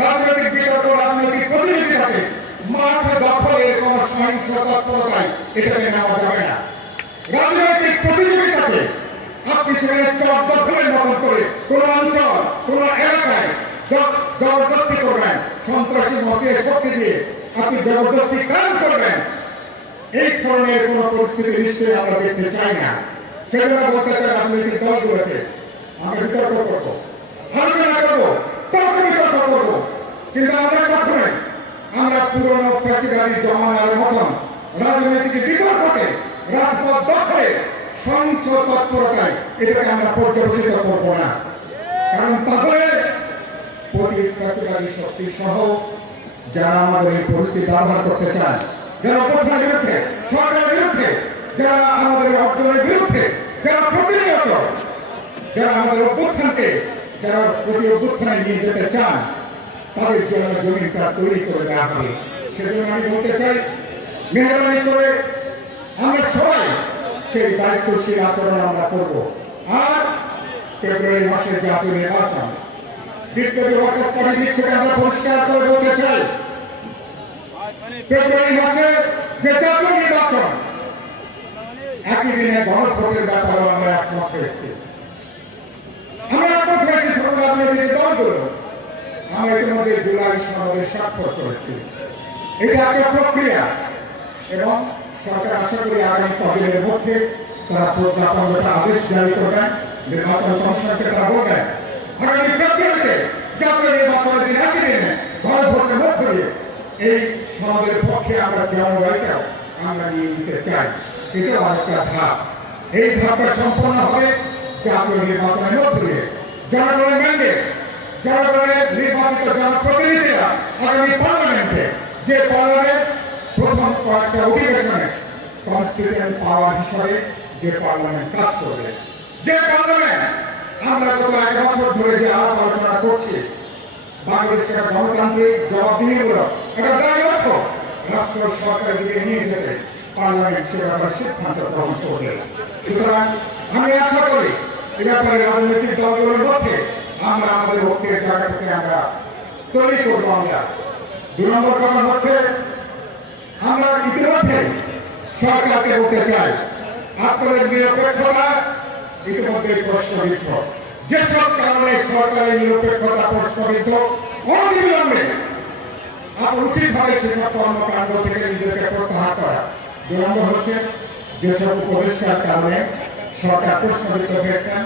রাজনৈতিক বিতর্ক, রাজনৈতিক প্রতিযোগিতাকে মাঠ দখলের কোন সহিংস তৎপরতায় এটাকে নেওয়া যাবে না। রাজনৈতিক প্রতিযোগিতাকে আপনি সেখানে চর দখলের মতন করে কোন অঞ্চল, কোন এলাকায় জবরদস্তি করবেন, সন্ত্রাসী মাফিয়া শক্তি দিয়ে আপনি জবরদস্তি কায়েম করবেন, এই ধরনের কোন পরিস্থিতি নিশ্চয়ই আমরা দেখতে চাই না। সেজন্য বলতে চাই রাজনৈতিক দলগুলোকে আমরা বিতর্ক করবো, আলোচনা করবো, তর্ক বিতর্ক করবো, কিন্তু আমরা কখনোই আমরা পুরনো ফ্যাসিবাদী জমানার মতন রাজনৈতিক বিতর্ককে, রাজপথ দখলে সহিংস তৎপরতায় এটাকে আমরা পর্যবেসিত করবো না। কারণ তাহলে প্রতি ফ্যাসিবাদী শক্তি সহ যারা আমাদের এই পরিস্থিতি ব্যবহার করতে চান, যারা অভ্যুত্থানের বিরুদ্ধে, সরকারের বিরুদ্ধে, যারা আমাদের অর্জনের বিরুদ্ধে, যারা প্রতিনিয়ত যারা আমাদের অভ্যুত্থানকে, যারা প্রতি অভ্যুত্থানে নিয়ে যেতে চান, তাদের জন্য জমিটা তৈরি করে দেওয়া হবে। সেজন্য আমি বলতে চাই, মেহরবানি করে আমরা সবাই সেই দায়িত্বশীল আচরণ আমরা করব। আর ফেব্রুয়ারি মাসের জাতীয় নির্বাচন, বিপ্লবী ওয়ার্কার্স পার্টির দিক থেকে আমরা পরিষ্কার করে বলতে চাই, ফেব্রুয়ারি মাসে যে জাতীয় নির্বাচন, একই দিনে গণভোটের ব্যাপারে আমরা একমত হয়েছি। আমরা একমত হয়েছি সকল রাজনৈতিক দলগুলো। আমরা ইতিমধ্যে জুলাই সনদে স্বাক্ষর করেছি। এটা একটা প্রক্রিয়া এবং সরকার আশা করি আগামী কদিনের মধ্যে তারা প্রজ্ঞাপনটা আদেশ জারি করবেন, নির্বাচন কমিশনকে তারা বলবেন আগামী ফেব্রুয়ারিতে জাতীয় নির্বাচনের দিন একই দিনে গণভোটের মধ্য দিয়ে এই সনদের পক্ষে আমরা জনগণকেও আমরা নিয়ে নিতে চাই। এটা অনেকটা ধাপ। এই ধাপটা সম্পন্ন হবে জাতীয় নির্বাচনের মধ্য দিয়ে। জনগণের ম্যান্ডেট, জনগণের নির্বাচিত জনপ্রতিনিধিরা আগামী পার্লামেন্টে, যে পার্লামেন্ট প্রথম কয়েকটা অধিবেশনে কনস্টিটিউয়েন্ট পাওয়ার হিসাবে যে পার্লামেন্ট কাজ করবে, যে পার্লামেন্ট আমরা গত 1 বছর ধরে যে আলাপ আলোচনা করছি, বাংলাদেশের গণতান্ত্রিক জবাবদিহিমূলক একটা দায়িত্ব রাষ্ট্র সরকারের দিকে নিয়ে যেতে পার্লামেন্ট সে ব্যাপারে সিদ্ধান্ত গ্রহণ করবে। সুতরাং আমি আশা করি এ ব্যাপারে রাজনৈতিক দলগুলোর মধ্যে আমরা আমাদের ঐক্যের জায়গাটাকে আমরা তৈরি করবো। আমরা 2 নম্বর কথা হচ্ছে, আমরা ইতিমধ্যে সরকারকে বলতে চাই, আপনাদের নিরপেক্ষতা ইতিমধ্যে প্রশ্নবিদ্ধ। যেসব কারণে সরকারের নিরপেক্ষতা প্রশ্নবিদ্ধ, অনবিলম্বে উচিতভাবে সেসব কর্মকাণ্ড থেকে নিজেকে প্রত্যাহার করা। 2 নম্বর হচ্ছে, যেসব উপদেষ্টার কারণে সরকার প্রশ্নবিদ্ধ হয়েছেন,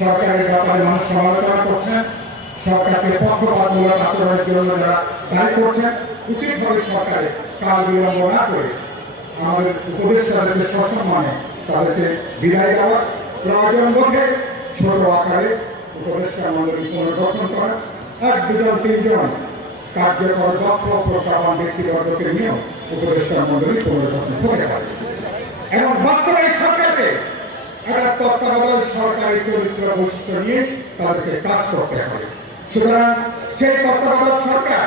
সরকারের ব্যাপারে মানুষ সমালোচনা করছেন, সরকারকে পক্ষপাতমূলক আচরণের জন্য যারা দায়ী করছেন, উচিতভাবে সরকারে কাল বিলম্ব না করে আমাদের উপদেষ্টাদেরকে সসম্মানে তাদেরকে বিদায় দেওয়া, প্রয়োজন বোধে ছোট আকারে উপদেষ্টা মন্ডলী পুনর্গঠন করা, 1, 2 জন 3 জন কার্যকর দক্ষ প্রজ্ঞাবান ব্যক্তিবর্গকে নিয়েও উপদেষ্টা মন্ডলী পুনর্গঠন হতে পারে এবং বাস্তবে সরকারকে একটা তত্ত্বাবধায়ক সরকারের চরিত্র বৈশিষ্ট্য নিয়ে তাদেরকে কাজ করতে হবে। সুতরাং সেই তত্ত্বাবধায়ক সরকার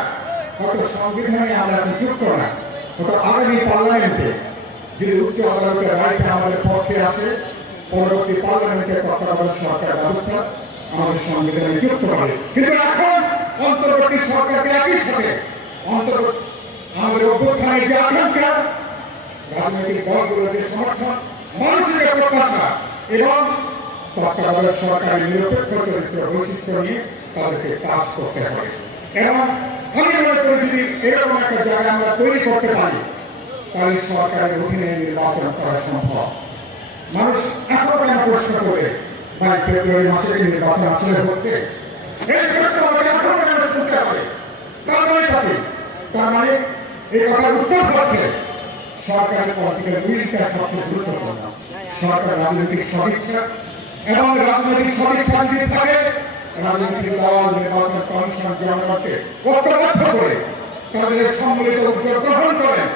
হয়তো সংবিধানে আমরা যুক্ত না, হয়তো আগামী পার্লামেন্টে যদি উচ্চ আদালতের রায়টা আমাদের পক্ষে আসে, পরবর্তী পার্লামেন্টের তত্ত্বাবধায়ক সরকার ব্যবস্থা আমাদের সংবিধানে যুক্ত হবে। কিন্তু এখন অন্তর্বর্তী সরকারকে একই সাথে আমাদের অভ্যুত্থানের যে আকাঙ্ক্ষা, রাজনৈতিক দলগুলোর যে সমর্থন, মানুষের যে প্রত্যাশা এবং তত্ত্বাবধায়ক সরকারের নিরপেক্ষ চরিত্র বৈশিষ্ট্য নিয়ে তাদেরকে কাজ করতে হবে। এবং আমি মনে করি যদি এরকম একটা জায়গা আমরা তৈরি করতে পারি, তাহলে সরকারের অধীনে নির্বাচন করা সম্ভব। মানুষ এখন কেন প্রশ্ন করবে, ভাই ফেব্রুয়ারি মাসে নির্বাচন আসলে হচ্ছে, এই প্রশ্ন আমাকে এখন কেন শুনতে হবে? তার মানে এই কথার উত্তর হচ্ছে সরকারের পলিটিক্যাল উইলটা সবচেয়ে গুরুত্বপূর্ণ। সরকার রাজনৈতিক সদিচ্ছা এবং রাজনৈতিক সদিচ্ছা যদি থাকে, রাজনৈতিক দল, নির্বাচন কমিশন জনগণকে ঐক্যবদ্ধ করে তাদের সম্মিলিত উদ্যোগ গ্রহণ করেন।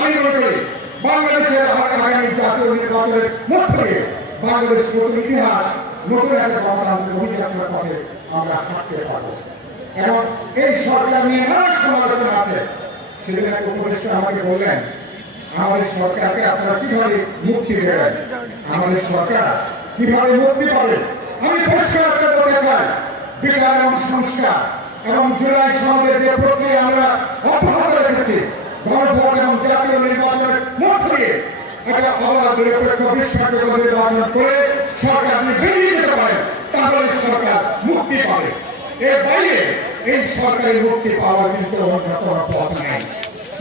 আমি মনে করি বাংলাদেশের আগামী জাতীয় নির্বাচনের মধ্য দিয়ে বাংলাদেশ নতুন ইতিহাস, নতুন একটা গণতান্ত্রিক অভিযাত্রার পথে আমরা হাঁটতে পারব। এবং এই সরকার নিয়ে নানা সমালোচনা আছে। সেদিন এক উপদেষ্টা আমাকে বললেন, আমাদের সরকারকে আপনারা কিভাবে মুক্তি দেবেন, আমাদের সরকার কিভাবে মুক্তি পাবে? আমি পরিষ্কার বলতে চাই, বিচার এবং সংস্কার এবং জুলাই সনদের যে প্রক্রিয়া আমরা অব্যাহত রেখেছি, গণভোট এবং জাতীয় নির্বাচনের মধ্য দিয়ে একটা অবাধ নিরপেক্ষ বিশ্বাসযোগ্য নির্বাচন করে সরকার যদি বেরিয়ে যেতে পারে, তাহলে সরকার মুক্তি পাবে। এর বাইরে এই সরকারের মুক্তি পাওয়ার কিন্তু অন্য কোনো পথ নাই।